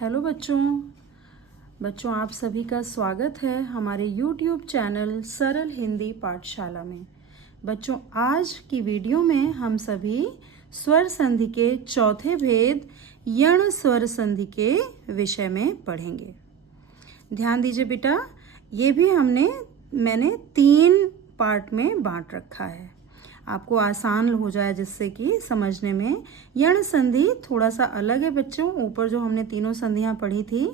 Hello बच्चों आप सभी का स्वागत है हमारे YouTube चैनल सरल हिंदी पाठशाला में। बच्चों आज की वीडियो में हम सभी स्वर संधि के चौथे भेद यण स्वर संधि के विषय में पढ़ेंगे। ध्यान दीजिए बेटा, ये भी मैंने 3 पार्ट में बांट रखा है, आपको आसान हो जाए जिससे कि समझने में। यण संधि थोड़ा सा अलग है बच्चों। ऊपर जो हमने तीनों संधियां पढ़ी थी,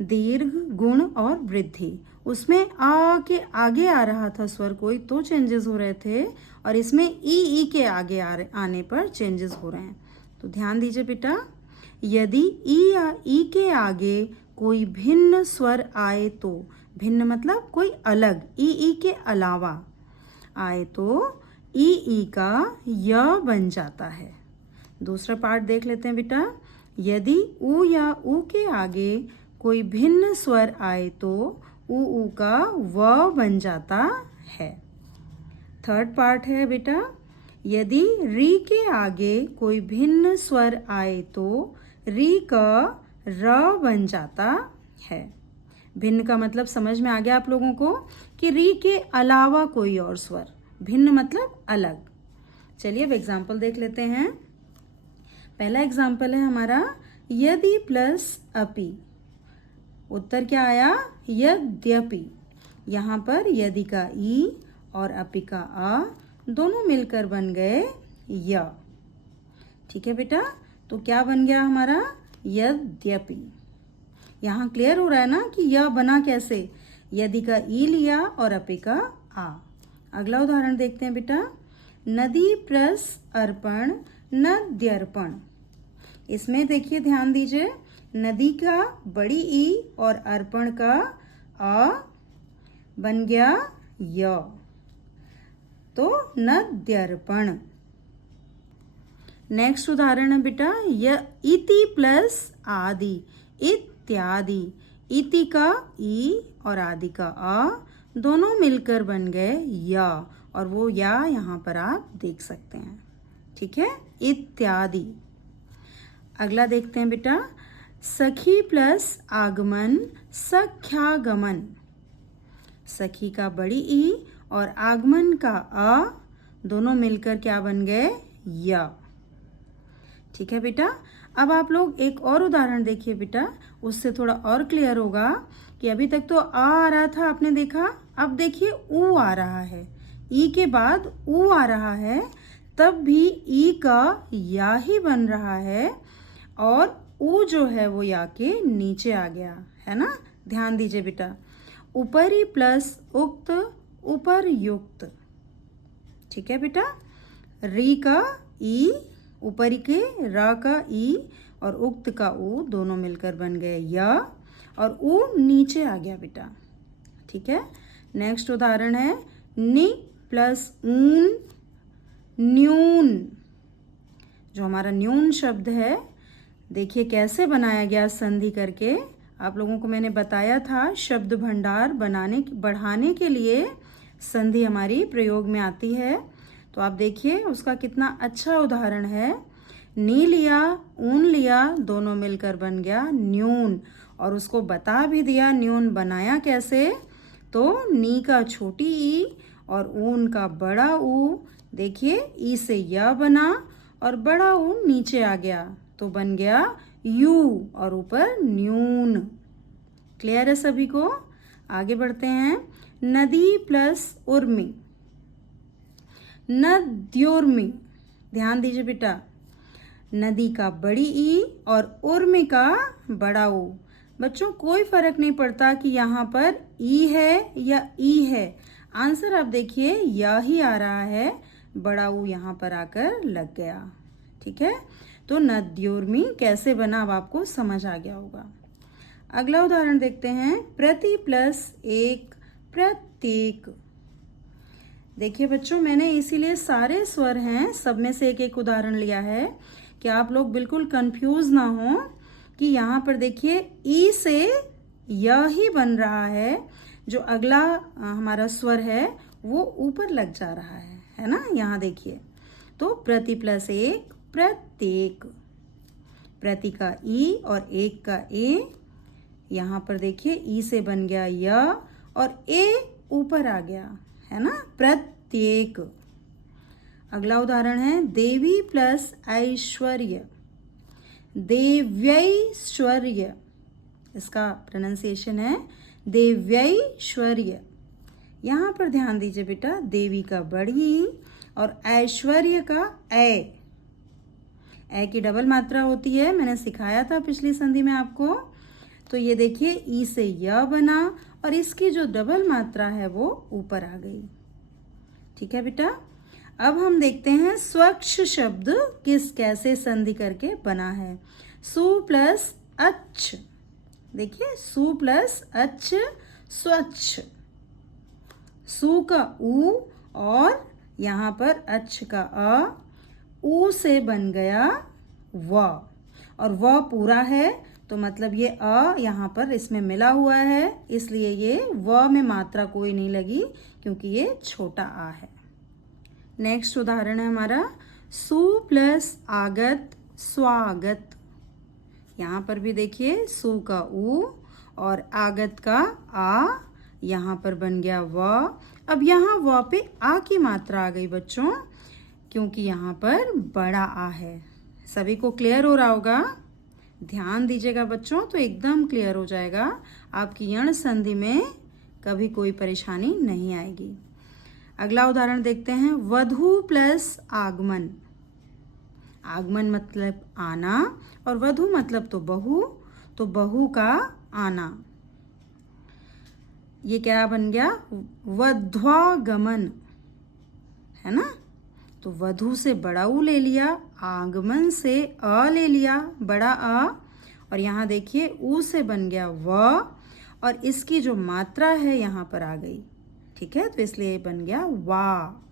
दीर्घ, गुण और वृद्धि, उसमें आ के आगे आ रहा था स्वर कोई तो चेंजेस हो रहे थे, और इसमें ई के आगे आने पर चेंजेस हो रहे हैं। तो ध्यान दीजिए बेटा, यदि ई के आगे कोई भिन्न स्वर आए तो, भिन्न मतलब कोई अलग, ई के अलावा आए तो ई का य बन जाता है। दूसरा पार्ट देख लेते हैं बेटा, यदि उ या उ के आगे कोई भिन्न स्वर आए तो उ का व बन जाता है। थर्ड पार्ट है बेटा, यदि री के आगे कोई भिन्न स्वर आए तो री का र बन जाता है। भिन्न का मतलब समझ में आ गया आप लोगों को कि री के अलावा कोई और स्वर, भिन्न मतलब अलग। चलिए अब एग्जाम्पल देख लेते हैं। पहला एग्जाम्पल है हमारा यदि प्लस अपि। उत्तर क्या आया? यद्यपि। यहाँ पर यदि का ई और अपि का आ दोनों मिलकर बन गए य। ठीक है बेटा, तो क्या बन गया हमारा? यद्यपि। यहाँ क्लियर हो रहा है ना कि यह बना कैसे? यदि का ई लिया और अपि का आ। अगला उदाहरण देखते हैं बेटा, नदी प्लस अर्पण नद्यर्पण। इसमें देखिए, ध्यान दीजिए, नदी का बड़ी ई और अर्पण का आ बन गया य, तो नद्यर्पण। नेक्स्ट उदाहरण है बेटा, इति प्लस आदि इत्यादि। इति का ई और आदि का आ दोनों मिलकर बन गए या, और वो या यहाँ पर आप देख सकते हैं। ठीक है, इत्यादि। अगला देखते हैं बेटा, सखी प्लस आगमन सख्यागमन। सखी का बड़ी ई और आगमन का आ दोनों मिलकर क्या बन गए? या। ठीक है बेटा, अब आप लोग एक और उदाहरण देखिए बेटा, उससे थोड़ा और क्लियर होगा कि अभी तक तो आ रहा था, आपने देखा, अब देखिए ऊ आ रहा है, ई के बाद ऊ आ रहा है, तब भी ई का या ही बन रहा है, और ऊ जो है वो या के नीचे आ गया है ना। ध्यान दीजिए बेटा, ऊपरी प्लस उक्त उपर्युक्त। ठीक है बेटा, री का ई, ऊपरी के रा का ई और उक्त का ऊ दोनों मिलकर बन गए या, और ऊ नीचे आ गया बेटा। ठीक है, नेक्स्ट उदाहरण है नि प्लस ऊन न्यून। जो हमारा न्यून शब्द है, देखिए कैसे बनाया गया संधि करके। आप लोगों को मैंने बताया था, शब्द भंडार बढ़ाने के लिए संधि हमारी प्रयोग में आती है। तो आप देखिए उसका कितना अच्छा उदाहरण है। नी लिया, ऊन लिया, दोनों मिलकर बन गया न्यून, और उसको बता भी दिया न्यून बनाया कैसे। तो नी का छोटी ई और ऊन का बड़ा ऊ, देखिए ई से या बना और बड़ा ऊ नीचे आ गया, तो बन गया यू और ऊपर न्यून। क्लियर है सभी को? आगे बढ़ते हैं, नदी प्लस उर्मी नद्योर्मी। ध्यान दीजिए बेटा, नदी का बड़ी ई और उर्मी का बड़ा ऊ। बच्चों कोई फर्क नहीं पड़ता कि यहाँ पर ई है या ई है, आंसर आप देखिए या ही आ रहा है, बड़ा ऊ यहाँ पर आकर लग गया। ठीक है, तो नद्योर्मी कैसे बना अब आपको समझ आ गया होगा। अगला उदाहरण देखते हैं, प्रति प्लस एक प्रत्येक। देखिए बच्चों, मैंने इसीलिए सारे स्वर हैं, सब में से एक एक उदाहरण लिया है कि आप लोग बिल्कुल कंफ्यूज ना हो कि यहाँ पर देखिए ई से य ही बन रहा है, जो अगला हमारा स्वर है वो ऊपर लग जा रहा है ना। यहाँ देखिए, तो प्रति प्लस एक प्रत्येक। प्रति का ई और एक का ए। यहाँ पर देखिए ई से बन गया य और ए ऊपर आ गया, है ना, प्रत्येक। अगला उदाहरण है देवी प्लस ऐश्वर्य, देव्यैश्वर्य। इसका प्रोनाउंसिएशन है देव्यैश्वर्य। यहाँ पर ध्यान दीजिए बेटा, देवी का बड़ी और ऐश्वर्य का ए की डबल मात्रा होती है, मैंने सिखाया था पिछली संधि में आपको। तो ये देखिए ई से य बना और इसकी जो डबल मात्रा है वो ऊपर आ गई। ठीक है बेटा। अब हम देखते हैं स्वच्छ शब्द कैसे संधि करके बना है। सु प्लस अच्छ, देखिए सु प्लस अच्छ स्वच्छ। सु का उ और यहाँ पर अच्छ का अ, उ से बन गया व और व पूरा है तो मतलब ये अ यहाँ पर इसमें मिला हुआ है, इसलिए ये व में मात्रा कोई नहीं लगी क्योंकि ये छोटा आ है। नेक्स्ट उदाहरण है हमारा सु प्लस आगत स्वागत। यहाँ पर भी देखिए सु का उ और आगत का आ, यहाँ पर बन गया व। अब यहाँ व पे आ की मात्रा आ गई बच्चों, क्योंकि यहाँ पर बड़ा आ है। सभी को क्लियर हो रहा होगा? ध्यान दीजिएगा बच्चों तो एकदम क्लियर हो जाएगा, आपकी यण संधि में कभी कोई परेशानी नहीं आएगी। अगला उदाहरण देखते हैं वधु प्लस आगमन। आगमन मतलब आना और वधु मतलब तो बहू का आना। ये क्या बन गया? वध्वागमन, है ना। तो वधु से बड़ा उ ले लिया, आगमन से अ ले लिया, बड़ा अ, और यहाँ देखिए उ से बन गया व और इसकी जो मात्रा है यहाँ पर आ गई। ठीक है, तो इसलिए बन गया वा।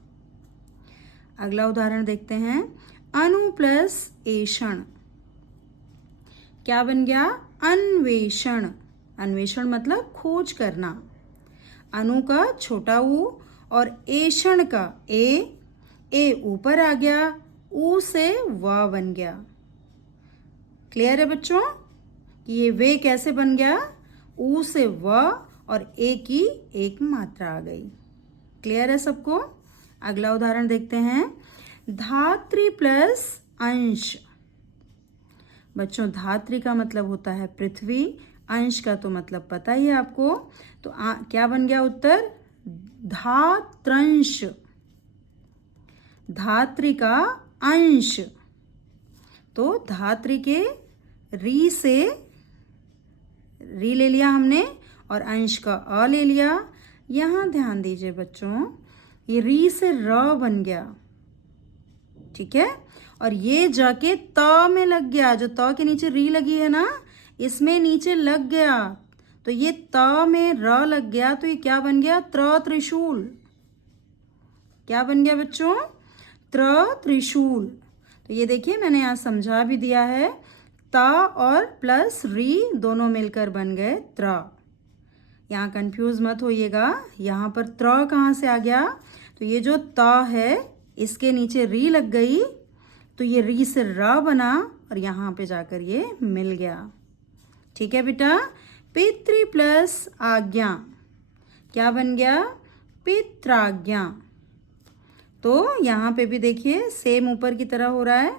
अगला उदाहरण देखते हैं अनु प्लस एषण। क्या बन गया? अन्वेषण। अन्वेषण मतलब खोज करना। अनु का छोटा उ और एषण का ए ऊपर आ गया, उ से व बन गया। क्लियर है बच्चों कि ये वे कैसे बन गया? उ से व और ए की एक मात्रा आ गई। क्लियर है सबको? अगला उदाहरण देखते हैं धात्री प्लस अंश। बच्चों धात्री का मतलब होता है पृथ्वी, अंश का तो मतलब पता ही है आपको। तो क्या बन गया उत्तर? धात्रंश। धात्री का अंश, तो धात्री के री से री ले लिया हमने और अंश का अ ले लिया। यहाँ ध्यान दीजिए बच्चों, ये री से र बन गया। ठीक है, और ये जाके त में लग गया, जो त के नीचे री लगी है ना, इसमें नीचे लग गया, तो ये त में र लग गया, तो ये क्या बन गया? त्रिशूल। क्या बन गया बच्चों? त्रिशूल। तो ये देखिए मैंने यहाँ समझा भी दिया है, त और प्लस री दोनों मिलकर बन गए त्र। यहाँ कंफ्यूज मत होइएगा, यहाँ पर त्र कहाँ से आ गया? तो ये जो त है इसके नीचे री लग गई, तो ये री से र बना और यहाँ पे जाकर ये मिल गया। ठीक है बेटा। पितृ प्लस आज्ञा, क्या बन गया? पित्राज्ञा। तो यहाँ पे भी देखिए सेम ऊपर की तरह हो रहा है,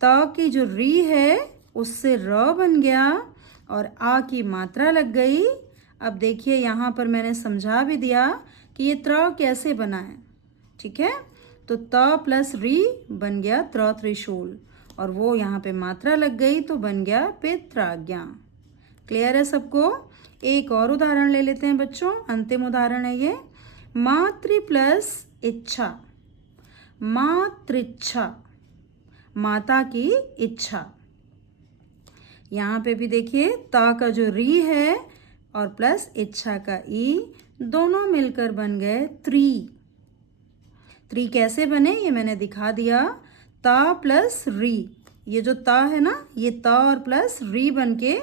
त की जो री है उससे र बन गया और आ की मात्रा लग गई। अब देखिए यहाँ पर मैंने समझा भी दिया कि ये त्र कैसे बना है। ठीक है, तो त प्लस री बन गया त्रिशूल और वो यहाँ पे मात्रा लग गई तो बन गया पित्राज्ञा। क्लियर है सबको? एक और उदाहरण ले लेते हैं बच्चों, अंतिम उदाहरण है ये मातृ प्लस इच्छा। मातृच्छा, माता की इच्छा। यहाँ पे भी देखिए ता का जो री है और प्लस इच्छा का ई दोनों मिलकर बन गए त्रि कैसे बने ये मैंने दिखा दिया। ता प्लस री, ये जो ता है ना, ये ता और प्लस री बन के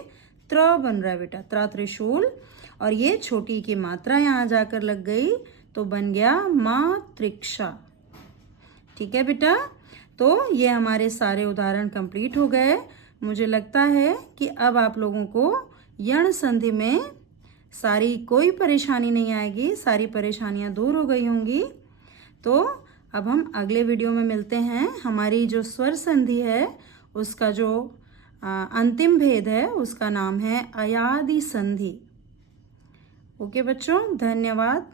त्र बन रहा है बेटा, त्रिशूल। और ये छोटी की मात्रा यहाँ जाकर लग गई तो बन गया मातृक्षा। ठीक है बेटा, तो ये हमारे सारे उदाहरण कंप्लीट हो गए। मुझे लगता है कि अब आप लोगों को यण संधि में कोई परेशानी नहीं आएगी, सारी परेशानियां दूर हो गई होंगी। तो अब हम अगले वीडियो में मिलते हैं। हमारी जो स्वर संधि है उसका जो अंतिम भेद है उसका नाम है अयादि संधि। ओके बच्चों, धन्यवाद।